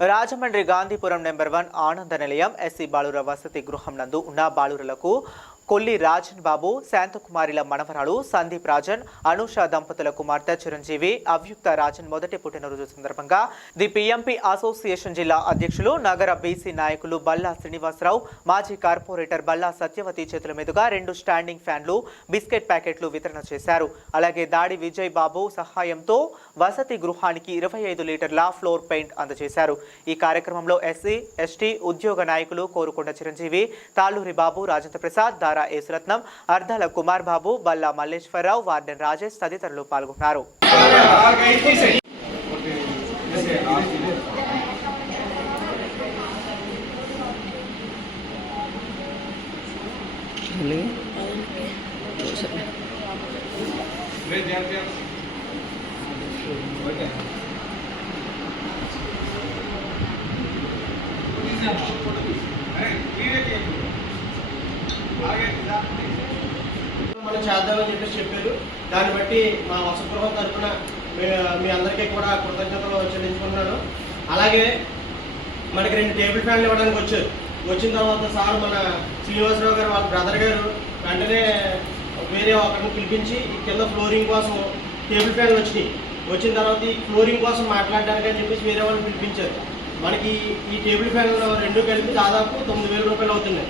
Rajahmundry Gandhipuram number one ఆనంద నిలయం SC బాలుర వసతి గృహం నందు ఉన్న బాలురలకు కొల్లి రాజన్ బాబు శాంతకుమారిల మనవరాలు సందీప్ రాజన్ అనూష దంపతుల కుమార్తె చిరంజీవి అవ్యుక్త రాజన్ మొదటి పుట్టినరోజు సందర్భంగా ది పిఎంపీ అసోసియేషన్ జిల్లా అధ్యక్షులు నగర బీసీ నాయకులు బల్లా శ్రీనివాసరావు మాజీ కార్పొరేటర్ బల్లా సత్యవతి చేతుల మీదుగా రెండు స్టాండింగ్ ఫ్యాన్లు బిస్కెట్ ప్యాకెట్లు వితరణ చేశారు. అలాగే దాడి విజయ్ బాబు సహాయంతో వసతి గృహానికి ఇరవై ఐదు లీటర్ల ఫ్లోర్ పెయింట్ అందజేశారు. ఈ కార్యక్రమంలో ఎస్సీ ఎస్టీ ఉద్యోగ నాయకులు కోరుకొండ చిరంజీవి తాళూరి బాబు రాజేంద్ర ప్రసాద్ దారా యేసురత్నం అర్ధాల కుమార్ బాబు బల్లా మల్లేశ్వరరావు వార్డెన్ రాజేష్ తదితరులు పాల్గొన్నారు మనం చేద్దామని చెప్పేసి చెప్పారు. దాన్ని బట్టి మా వసగృహం తరఫున మీ అందరికీ కూడా కృతజ్ఞతలు చెల్లించుకుంటున్నాను. అలాగే మనకి రెండు టేబుల్ ఫ్యాన్లు ఇవ్వడానికి వచ్చారు. వచ్చిన తర్వాత సార్ మన శ్రీనివాసరావు గారు వాళ్ళ బ్రదర్ గారు వెంటనే వేరే ఒకరిని పిలిపించి ఈ కింద ఫ్లోరింగ్ కోసం టేబుల్ ఫ్యాన్లు వచ్చినాయి. వచ్చిన తర్వాత ఈ ఫ్లోరింగ్ కోసం మాట్లాడడానికి అని చెప్పేసి వేరే వాళ్ళని పిలిపించారు. మనకి ఈ టేబుల్ ఫ్యాన్లు రెండు కలిపి దాదాపు తొమ్మిది వేల రూపాయలు అవుతున్నాయి.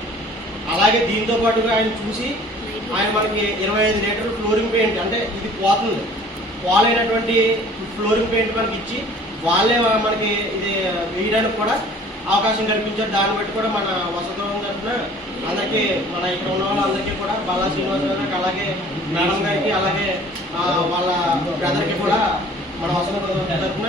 అలాగే దీంతో పాటుగా ఆయన చూసి ఆయన మనకి ఇరవై ఐదు లీటర్లు ఫ్లోరింగ్ పెయింట్ అంటే ఇది పోతుంది. పాలైనటువంటి ఫ్లోరింగ్ పెయింట్ మనకి ఇచ్చి వాళ్ళే మనకి ఇది వేయడానికి కూడా అవకాశం కల్పించారు. దాన్ని బట్టి కూడా మన వసతులం తరఫున అందరికీ మన ఇక్కడ ఉన్న వాళ్ళందరికీ కూడా బాలా శ్రీనివాసరావు గారికి అలాగే మేడం గారికి అలాగే వాళ్ళ బ్రదర్కి కూడా మన వసతులం తరఫున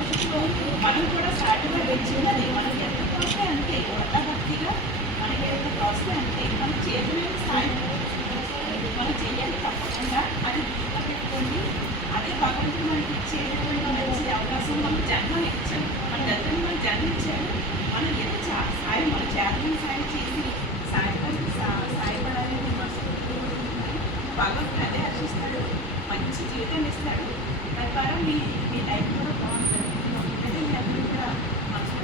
రాబోయే మనం కూడా సాటిగా పెంచినది మనం ఎంత ప్రోస్తే అంటే భక్తిగా మనకి ఎంత ప్రోస్తే అంటే మన చేతుల సాయం మనం చేయాలి తప్పకుండా. అది పెట్టుకోండి. అదే భగవంతుడు మనకి ఇచ్చేటువంటి మంచి అవకాశం మనం జన్మ ఇచ్చాం మన దగ్గర మనం జన్మ ఇచ్చాము మనం ఎంత చా సాయం మన చేతుల సాయం చేసి సాయపడి సా- సాయపడాలని భగవంతుడు అదే ఆశిస్తాడు. మంచి జీవితం ఇస్తాడు. తద్వారా మీ మీ లైఫ్ కూడా బాగుంటుంది అదే మీ అందరూ కూడా మనసు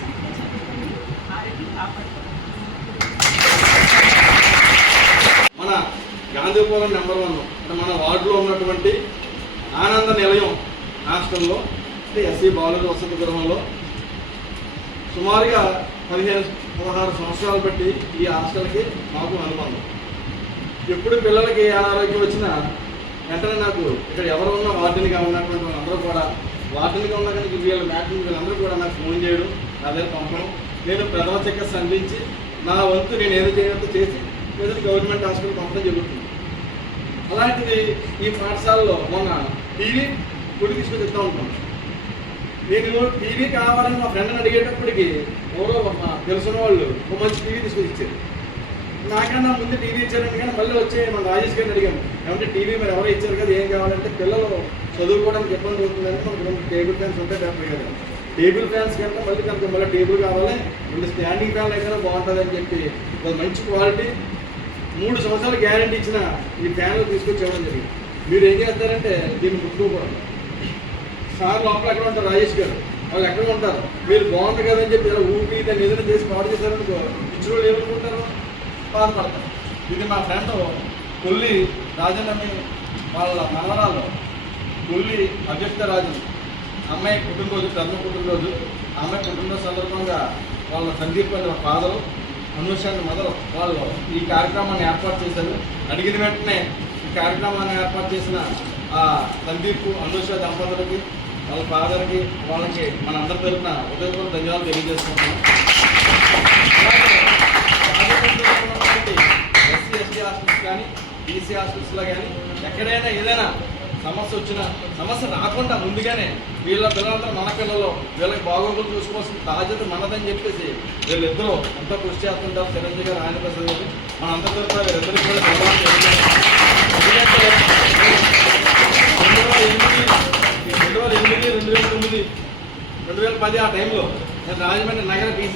చక్కగా చదువుకొని ఆరోగ్యం కాపాడుకోండి మన గాంధీపురం నెంబర్ వన్. అంటే మన వార్డులో ఉన్నటువంటి ఆనంద నిలయం హాస్టల్లో అంటే ఎస్సీ బాలుర వసతి గృహంలో. సుమారుగా పదిహేను పదహారు సంవత్సరాలు బట్టి ఈ హాస్టల్కి మాకు అనుబంధం. ఎప్పుడు పిల్లలకి ఏ అనారోగ్యం వచ్చినా వెంటనే నాకు ఇక్కడ ఎవరు ఉన్నా వార్డెన్గా ఉన్నటువంటి వాళ్ళందరూ కూడా వార్డెన్గా ఉన్న కనుక వీళ్ళ మ్యాట్రిక్ వీళ్ళందరూ కూడా నాకు ఫోన్ చేయడం నా దగ్గర పంపడం. నేను ప్రథమ చికిత్స అందించి నా వంతు నేను ఏదో చేయడంతో చేసి ప్రజలు గవర్నమెంట్ హాస్పిటల్ పంపడం జరుగుతుంది. అలాంటిది ఈ పాఠశాలలో మొన్న టీవీ గుడి తీసుకొని చెప్తా ఉంటాం. నేను టీవీ కావాలని మా ఫ్రెండ్ని అడిగేటప్పటికి ఎవరో తెలిసిన వాళ్ళు ఒక మంచి టీవీ తీసుకొని ఇచ్చారు. నాకన్నా ముందు టీవీ ఇచ్చారంటే కానీ మళ్ళీ వచ్చే మన రాజేష్ గారిని అడిగాను. ఏమంటే టీవీ మరి ఎవరో ఇచ్చారు కదా ఏం కావాలంటే పిల్లలు చదువుకోవడానికి ఇబ్బంది అవుతుందని మనకు రెండు టేబుల్ ఫ్యాన్స్ ఉంటాయి డాక్టర్ టేబుల్ ఫ్యాన్స్ కంటే మళ్ళీ కనుక మళ్ళీ టేబుల్ కావాలి రెండు స్టాండింగ్ ఫ్యాన్లు అయితే బాగుంటుంది అని చెప్పి మంచి క్వాలిటీ మూడు సంవత్సరాలు గ్యారంటీ ఇచ్చిన ఈ ఫ్యాన్లు తీసుకొచ్చి ఇవ్వడం జరిగింది. మీరు ఏం చేస్తారంటే దీన్ని ముట్టుకోకూడదు సార్ లోపల ఎక్కడ ఉంటారు? రాజేష్ గారు. వాళ్ళు ఎక్కడ ఉంటారు? మీరు బాగుంది కదని చెప్పి ఇలా ఊపి దాన్ని ఏదైనా చేసి పాడు చేశారనుకో ఇచ్చిన వాళ్ళు ఏమనుకుంటారు? బాధపడతారు. ఇది మా ఫ్రెండ్ కొల్లి రాజన్ వాళ్ళ మనవరాలు. కొల్లి అభ్యర్థ రాజన్ అమ్మాయి పుట్టినరోజు ధర్మ పుట్టినరోజు. అమ్మాయి పుట్టినరోజు సందర్భంగా వాళ్ళ సందీప్ అని ఫాదరు. అన్వేషణ మొదలు వాళ్ళు ఈ కార్యక్రమాన్ని ఏర్పాటు చేశారు. అడిగిన వెంటనే ఈ కార్యక్రమాన్ని ఏర్పాటు చేసిన ఆ సందీప్ అనూష దంపతులకి వాళ్ళ ఫాదర్కి వాళ్ళకి మన అందరి తరఫున ఉదయపూర్వ ధన్యవాదాలు తెలియజేస్తున్నాను ఎస్సీ ఎస్టీ హాస్టల్స్ కానీ బీసీ హాస్టల్స్లో కానీ ఎక్కడైనా ఏదైనా సమస్య వచ్చిన సమస్య రాకుండా ముందుగానే వీళ్ళ పిల్లలంతా మన పిల్లలు వీళ్ళకి బాగోగులు చూసుకోవాల్సిన బాధ్యత మనదని చెప్పేసి వీళ్ళిద్దరూ ఎంతో కృషి చేస్తుంటారు చిరంజీవి గారు ఆయన ప్రసాద్ గారు. మన తరఫున వీళ్ళిద్దరికి కూడా ఎందుకంటే రెండు ఎనిమిది రెండు వేల ఎనిమిది రెండు వేల తొమ్మిది రెండు వేల పది ఆ టైంలో నేను రాజమండ్రి నగర బీసీ